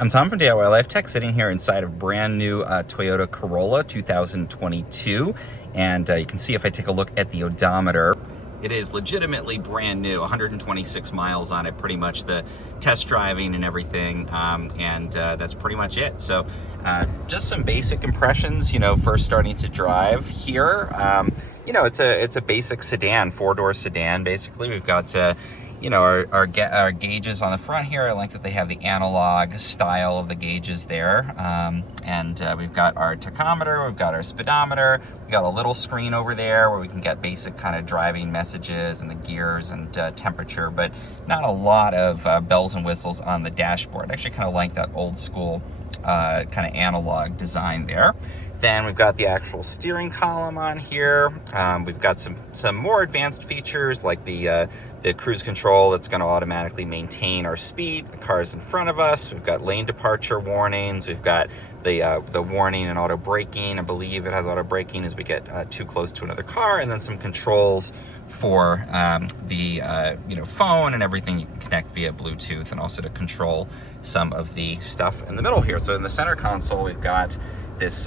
I'm Tom from DIY Life Tech, sitting here inside of brand new Toyota Corolla 2022, and you can see if I take a look at the odometer, it is legitimately brand new, 126 miles on it, pretty much the test driving and everything, and that's pretty much it. So just some basic impressions, first starting to drive here. It's a basic sedan, four-door sedan, basically. We've got our gauges on the front here. I like that they have the analog style of the gauges there. We've got our tachometer, we've got our speedometer, we've got a little screen over there where we can get basic kind of driving messages and the gears and temperature, but not a lot of bells and whistles on the dashboard. I actually kind of like that old school kind of analog design there. Then we've got the actual steering column on here. We've got some more advanced features like the cruise control that's going to automatically maintain our speed. The car's in front of us. We've got lane departure warnings. We've got the warning and auto braking. I believe it has auto braking as we get too close to another car, and then some controls for the phone and everything. You can connect via Bluetooth, and also to control some of the stuff in the middle here. So in the center console, we've got this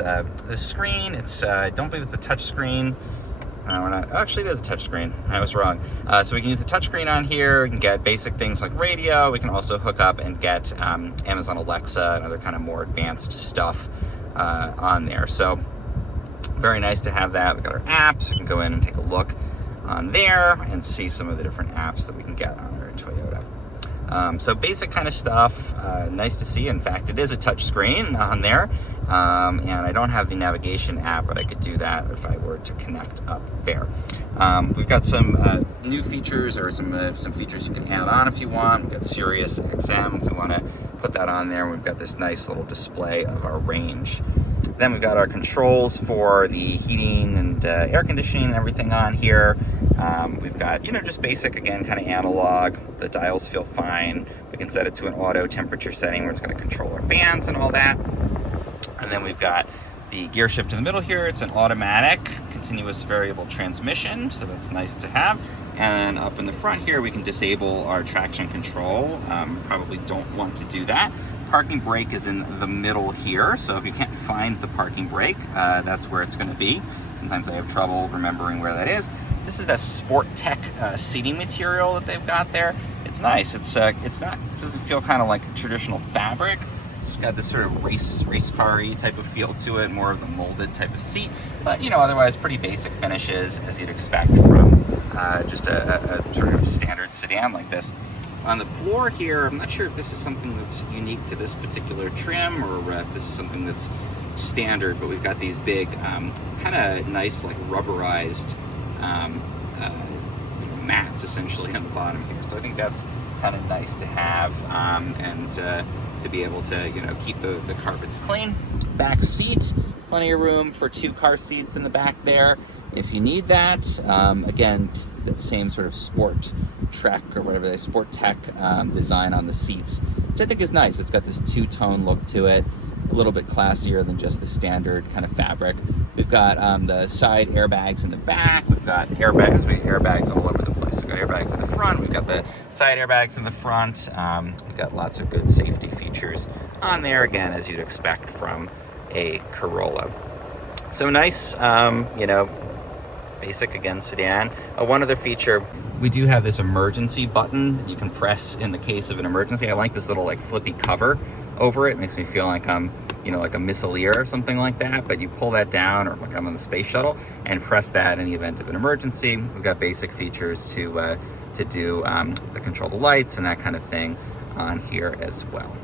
screen. I don't believe it's a touch screen. Actually, it is a touch screen. I was wrong. So we can use the touch screen on here. We can get basic things like radio. We can also hook up and get Amazon Alexa and other kind of more advanced stuff on there. So very nice to have that. We've got our apps. We can go in and take a look on there and see some of the different apps that we can get on our Toyota. So basic kind of stuff, nice to see. In fact, it is a touch screen on there. And I don't have the navigation app, but I could do that if I were to connect up there. We've got some new features, or some features you can add on if you want. We've got Sirius XM if you want to put that on there. We've got this nice little display of our range. Then we've got our controls for the heating and air conditioning and everything on here. We've got, just basic, again, kind of analog. The dials feel fine. We can set it to an auto temperature setting where it's going to control our fans and all that. And then we've got the gear shift in the middle here. It's an automatic continuous variable transmission, so that's nice to have. And up in the front here, we can disable our traction control. Probably don't want to do that. Parking brake is in the middle here, so if you can't find the parking brake, that's where it's going to be. Sometimes I have trouble remembering where that is. This is the Sport Tech seating material that they've got there. It's nice. Doesn't feel kind of like traditional fabric. It's got this sort of race car-y type of feel to it, more of the molded type of seat, but otherwise pretty basic finishes as you'd expect from just a sort of standard sedan like this. On the floor here, I'm not sure if this is something that's unique to this particular trim or if this is something that's standard, but we've got these big kind of nice like rubberized mats essentially on the bottom here. So I think that's kind of nice to have, and to be able to keep the carpets clean. Back seat, plenty of room for two car seats in the back there if you need that. Again, that same sort of Sport Trek or whatever they Sport Tech design on the seats, which I think is nice. It's got this two-tone look to it, a little bit classier than just the standard kind of fabric. We've got the side airbags in the back. We've got airbags all over the place. We've got airbags in the front. We've got the side airbags in the front. We've got lots of good safety features on there, again, as you'd expect from a Corolla. So nice, basic, again, sedan. One other feature, we do have this emergency button that you can press in the case of an emergency. I like this little like flippy cover over it. Makes me feel like I'm like a missileer or something like that, but you pull that down, or like I'm on the space shuttle, and press that in the event of an emergency. We've got basic features to do the control the lights and that kind of thing on here as well.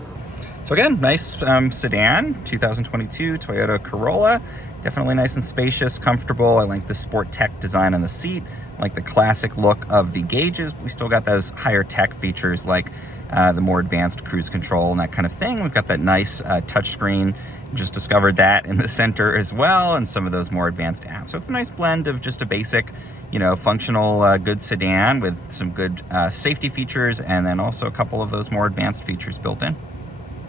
So again, nice sedan, 2022 Toyota Corolla. Definitely nice and spacious, comfortable. I like the Sport Tech design on the seat. I like the classic look of the gauges. We still got those higher tech features like the more advanced cruise control and that kind of thing. We've got that nice touchscreen. Just discovered that in the center as well, and some of those more advanced apps. So it's a nice blend of just a basic, functional, good sedan with some good safety features, and then also a couple of those more advanced features built in.